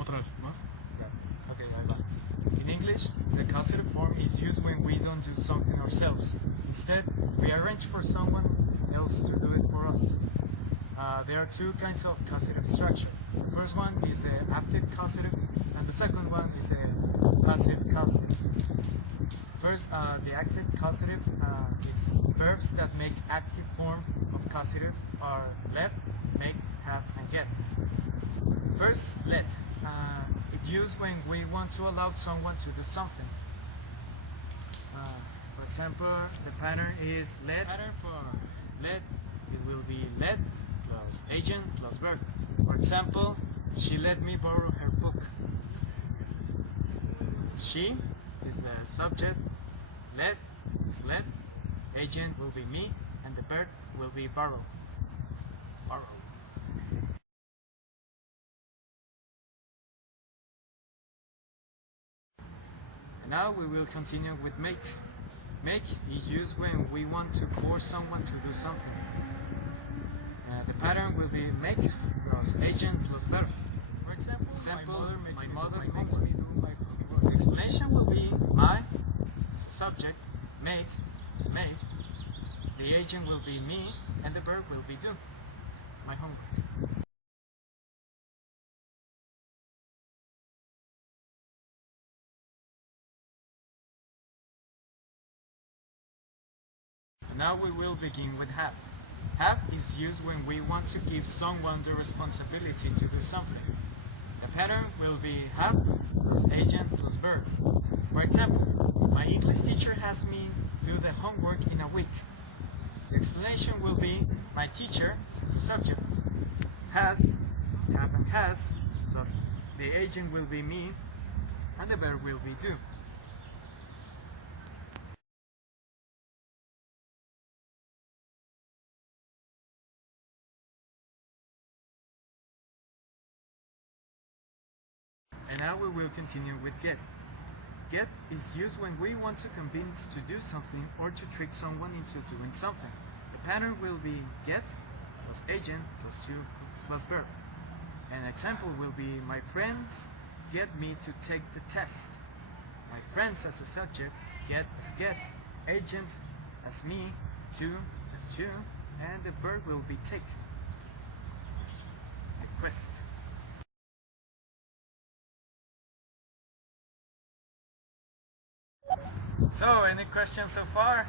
Otra vez, ¿más? Yeah. Okay, ahí va. In English, the causative form is used when we don't do something ourselves. Instead, we arrange for someone else to do it for us. There are two kinds of causative structure. The first one is the active causative, and the second one is the passive causative. First, the active causative is verbs that make active form of causative are let, make, have, and get. First, let. It's used when we want to allow someone to do something. For example, the pattern is let. Pattern for let, it will be let plus agent plus verb. For example, she let me borrow her book. She is the subject, let is let, agent will be me, and the verb will be borrow. Borrow. Now we will continue with make. Make is used when we want to force someone to do something. The pattern will be make plus agent plus verb. For example, my mother makes me do my homework. The explanation will be my as a subject, make is made, the agent will be me, and the verb will be do, my homework. Now we will begin with have. Have is used when we want to give someone the responsibility to do something. The pattern will be have plus agent plus verb. For example, my English teacher has me do the homework in a week. The explanation will be my teacher as a subject. Has, have and has, plus the agent will be me, and the verb will be do. And now we will continue with get. Get is used when we want to convince to do something or to trick someone into doing something. The pattern will be get plus agent plus to plus verb. An example will be my friends get me to take the test. My friends as a subject, get as get, agent as me, to as to, and the verb will be take. Request. So, any questions so far?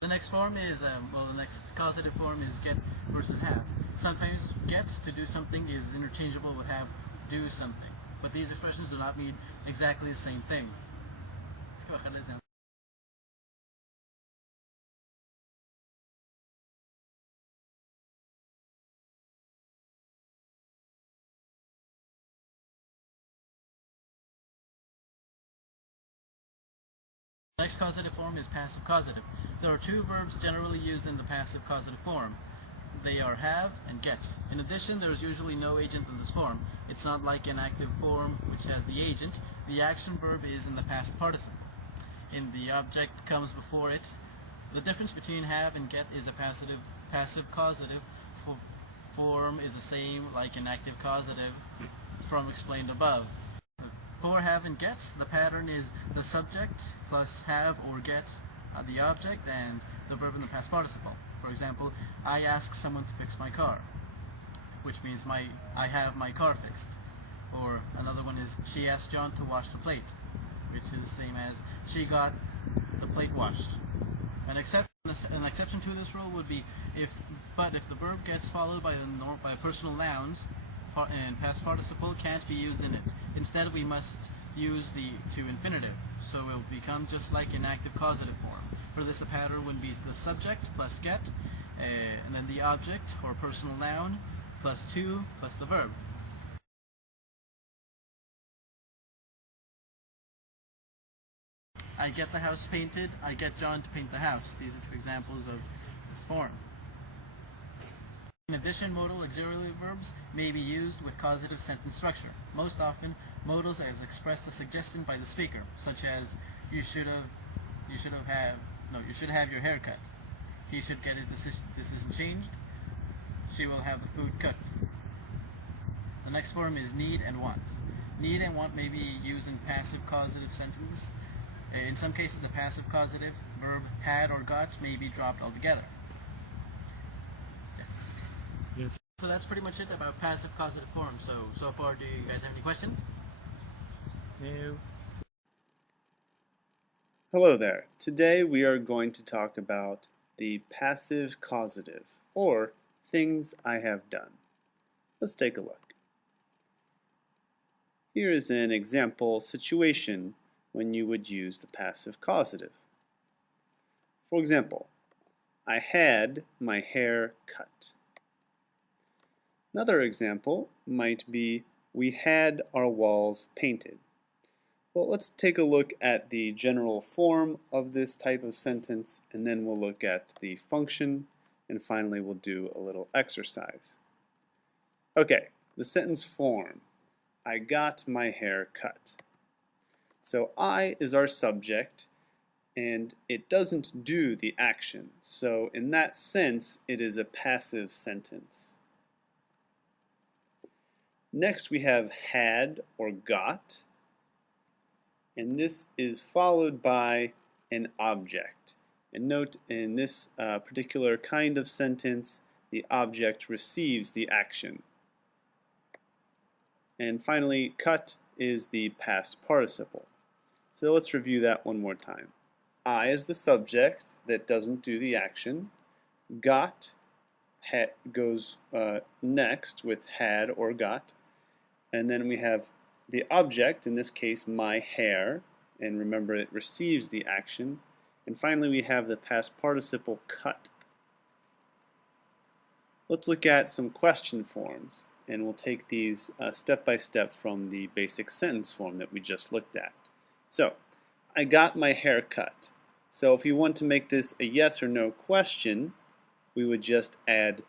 The next form is, the next causative form is get versus have. Sometimes get to do something is interchangeable with have do something, but these expressions do not mean exactly the same thing. Let's go ahead and the next causative form is passive causative. There are two verbs generally used in the passive causative form. They are have and get. In addition, there is usually no agent in this form. It's not like an active form which has the agent. The action verb is in the past participle, and the object comes before it. The difference between have and get is a passive causative form is the same like an active causative from explained above. For have and get, the pattern is the subject plus have or get the object and the verb in the past participle. For example, I ask someone to fix my car, which means I have my car fixed. Or another one is she asked John to wash the plate, which is the same as she got the plate washed. An exception to this rule would be if the verb gets followed by personal nouns and past participle can't be used in it. Instead, we must use the to infinitive, so it will become just like an active causative form. For this, the pattern would be the subject plus get, and then the object or personal noun plus to plus the verb. I get the house painted. I get John to paint the house. These are two examples of this form. In addition, modal auxiliary verbs may be used with causative sentence structure. Most often, modals as expressed a suggestion by the speaker, such as you should have your hair cut. He should get his decision changed. She will have the food cooked. The next form is need and want. Need and want may be used in passive causative sentences. In some cases, the passive causative verb had or got may be dropped altogether. Yes. So that's pretty much it about passive causative forms. So far, do you guys have any questions? No. Hello there. Today we are going to talk about the passive causative, or things I have done. Let's take a look. Here is an example situation when you would use the passive causative. For example, I had my hair cut. Another example might be, we had our walls painted. Well, let's take a look at the general form of this type of sentence, and then we'll look at the function, and finally we'll do a little exercise. Okay, the sentence form. I got my hair cut. So I is our subject, and it doesn't do the action. So in that sense, it is a passive sentence. Next we have had or got, and this is followed by an object. And note, in this particular kind of sentence, the object receives the action. And finally, cut is the past participle. So let's review that one more time. I is the subject that doesn't do the action. Got goes next with had or got. And then we have the object, in this case my hair, and remember it receives the action. And finally we have the past participle cut. Let's look at some question forms, and we'll take these step by step from the basic sentence form that we just looked at. So, I got my hair cut. So if you want to make this a yes or no question, we would just add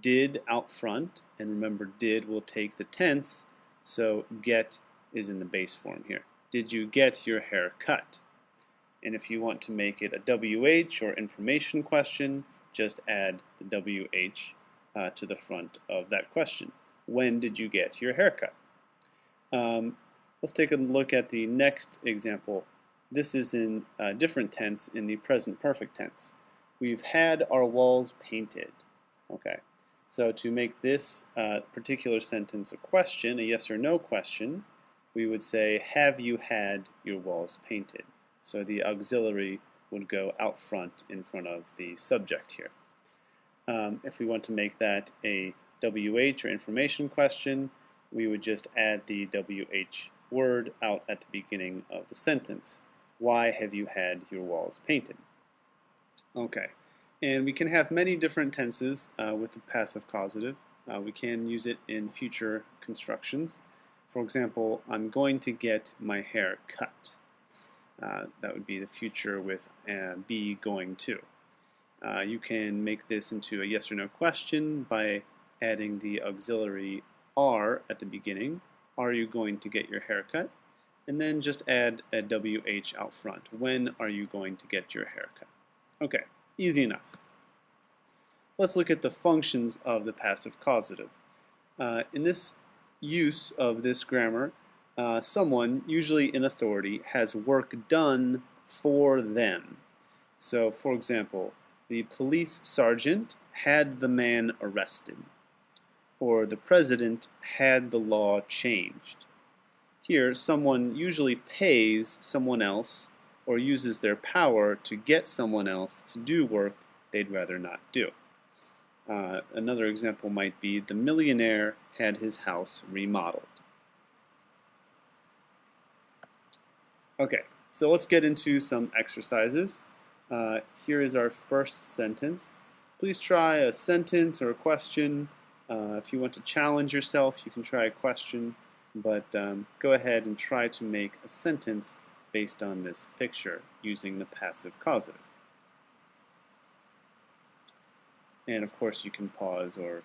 did out front, and remember did will take the tense, so get is in the base form here. Did you get your hair cut? And if you want to make it a WH or information question, just add the WH to the front of that question. When did you get your haircut? Let's take a look at the next example. This is in a different tense, in the present perfect tense. We've had our walls painted. Okay, so to make this particular sentence a question, a yes or no question, we would say, have you had your walls painted? So the auxiliary would go out front in front of the subject here. If we want to make that a WH or information question, we would just add the WH word out at the beginning of the sentence. Why have you had your walls painted? Okay, and we can have many different tenses with the passive causative. We can use it in future constructions. For example, I'm going to get my hair cut. That would be the future with be going to. You can make this into a yes or no question by adding the auxiliary are at the beginning. Are you going to get your hair cut? And then just add a WH out front. When are you going to get your hair cut? Okay, easy enough. Let's look at the functions of the passive causative. In this use of this grammar, someone, usually in authority, has work done for them. So, for example, the police sergeant had the man arrested, or the president had the law changed. Here, someone usually pays someone else or uses their power to get someone else to do work they'd rather not do. Another example might be, the millionaire had his house remodeled. Okay, so let's get into some exercises. Here is our first sentence. Please try a sentence or a question. If you want to challenge yourself, you can try a question, but go ahead and try to make a sentence based on this picture using the passive causative. And of course you can pause or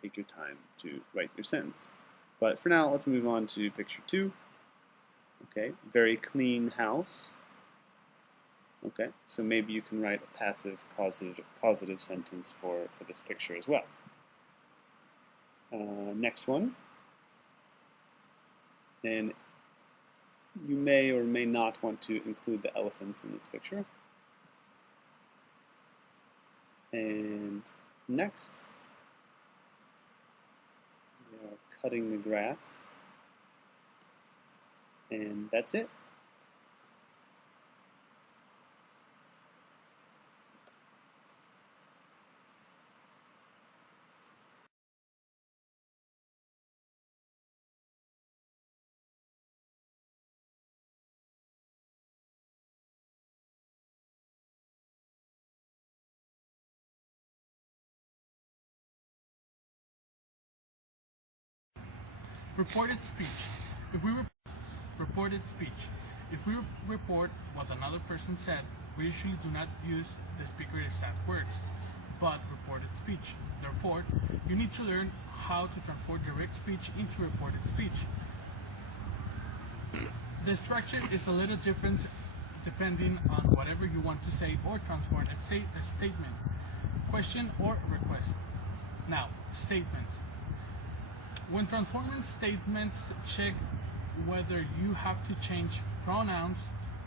take your time to write your sentence. But for now, let's move on to picture 2. Okay, very clean house. Okay, so maybe you can write a passive causative sentence for this picture as well. Next one. And you may or may not want to include the elephants in this picture. And next, they are cutting the grass. And that's it. Reported speech. Reported speech. If we report what another person said, we usually do not use the speaker's exact words, but reported speech. Therefore, you need to learn how to transform direct speech into reported speech. The structure is a little different depending on whatever you want to say or transform a statement, question, or request. Now, statements. When transforming statements, check whether you have to change pronouns,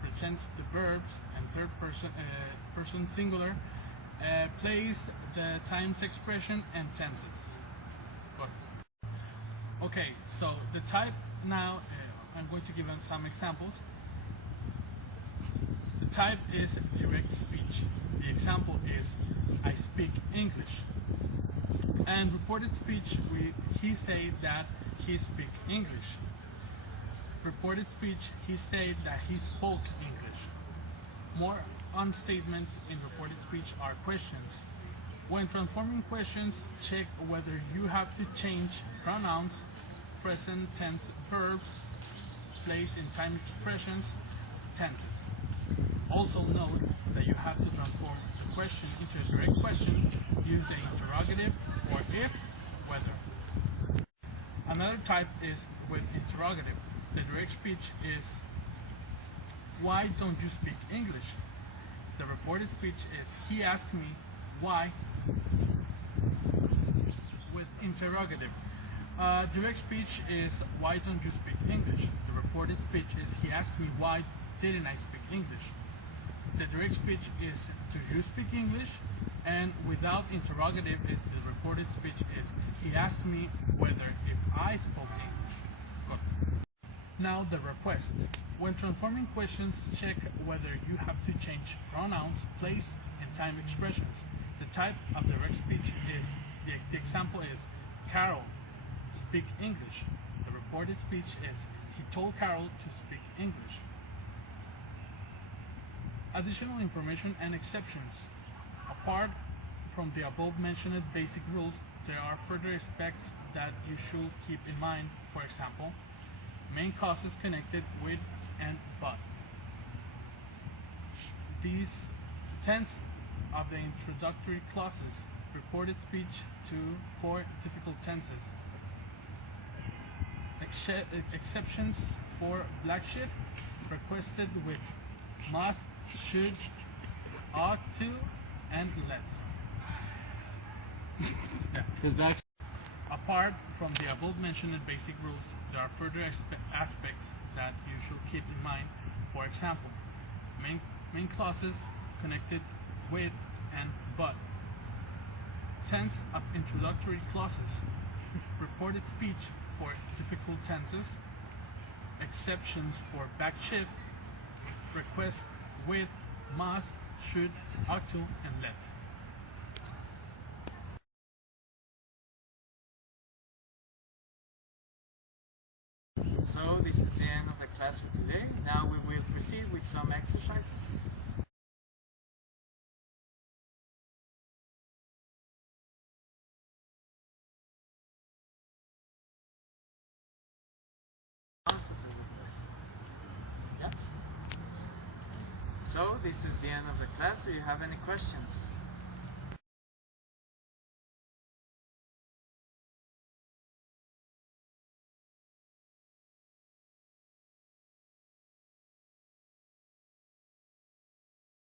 present the verbs, and third person singular, place the times expression, and tenses. Good. Okay, so the type now, I'm going to give them some examples. The type is direct speech. The example is, I speak English. And reported speech, he said that he speak English. Reported speech, he said that he spoke English. More on statements in reported speech are questions. When transforming questions, check whether you have to change pronouns, present tense verbs, place in time expressions, tenses. Also note that you have to transform the question into a direct question. Use the interrogative or if, whether. Another type is with interrogative. The direct speech is, why don't you speak English? The reported speech is, he asked me why, with interrogative. Direct speech is, why don't you speak English? The reported speech is, he asked me why didn't I speak English? The direct speech is, do you speak English? And without interrogative, the reported speech is, he asked me whether if I spoke English. Good. Now the request. When transforming questions, check whether you have to change pronouns, place, and time expressions. The type of direct speech is, the example is, Carol, speak English. The reported speech is, he told Carol to speak English. Additional information and exceptions. Apart from the above mentioned basic rules, there are further aspects that you should keep in mind. For example, main causes connected with and but. These tense of the introductory clauses, reported speech for difficult tenses. Exceptions for black sheep, requested with must, should, ought to, and let's. Yeah. Apart from the above mentioned basic rules, there are further aspects that you should keep in mind. For example, main clauses connected with and but. Tense of introductory clauses, reported speech for difficult tenses, exceptions for back shift, request with, must, should, ought to, and let's. So this is the end of the class for today. Now we will proceed with some exercises. Yeah. So this is the end of the class. Do you have any questions?